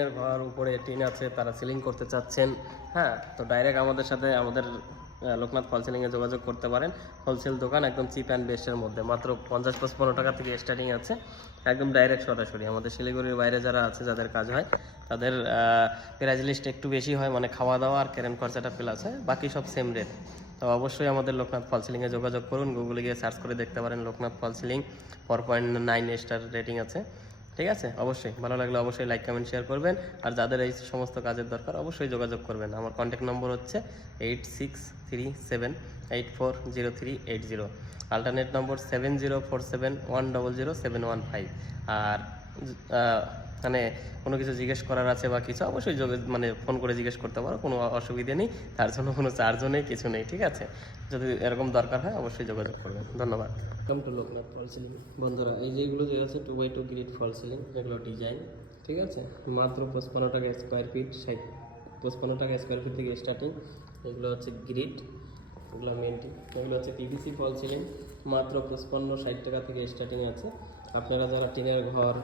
এর ঘর উপরে টিন আছে, তারা সিলিং করতে চাচ্ছেন, হ্যাঁ, তো ডাইরেক্ট আমাদের সাথে আমাদের লোকনাথ ফল সিলিংয়ে যোগাযোগ করতে পারেন। হোলসেল দোকান, একদম চিপ অ্যান্ড বেস্টের মধ্যে, মাত্র 50-55 টাকা থেকে স্টার্টিং আছে, একদম ডাইরেক্ট সরাসরি। আমাদের শিলিগুড়ির বাইরে যারা আছে, যাদের কাজ হয়, তাদের প্রাইস লিস্ট একটু বেশি হয়, মানে খাওয়া দাওয়া আর কেরেন খরচাটা প্লাস হয়, বাকি সব সেম রেট। তো অবশ্যই আমাদের লোকনাথ ফল সিলিংয়ে যোগাযোগ করুন। গুগলে গিয়ে সার্চ করে দেখতে পারেন Loknath false ceiling, 4.9 star rating আছে। ঠিক আছে, অবশ্যই ভালো লাগলে অবশ্যই লাইক কমেন্ট শেয়ার করবেন। আর যাদের এই সমস্ত কাজের দরকার অবশ্যই যোগাযোগ করবেন। আমার কন্ট্যাক্ট নম্বর হচ্ছে 8637840380, আল্টারনেট নম্বর 7047100715। আর মানে কোনো কিছু জিজ্ঞেস করার আছে বা কিছু, অবশ্যই মানে ফোন করে জিজ্ঞেস করতে পারো, কোনো অসুবিধে নেই, তার জন্য কোনো চার্জও নেই, কিছু নেই। ঠিক আছে, যদি এরকম দরকার হয় অবশ্যই যোগাযোগ করবেন। ধন্যবাদ। Welcome to Loknath false ceiling. বন্ধুরা, এই যেগুলো যে আছে 2x2 গ্রিড ফল সিলিং, এগুলো ডিজাইন, ঠিক আছে, মাত্র 55 টাকা স্কোয়ার ফিট, 55 টাকা স্কোয়ার ফিট থেকে স্টার্টিং। এগুলো হচ্ছে গ্রিড, এগুলো মেনটি। এগুলো হচ্ছে পিভিসি ফল সিলিং, মাত্র 55-60 টাকা থেকে স্টার্টিং আছে। আপনারা যারা টিনের ঘর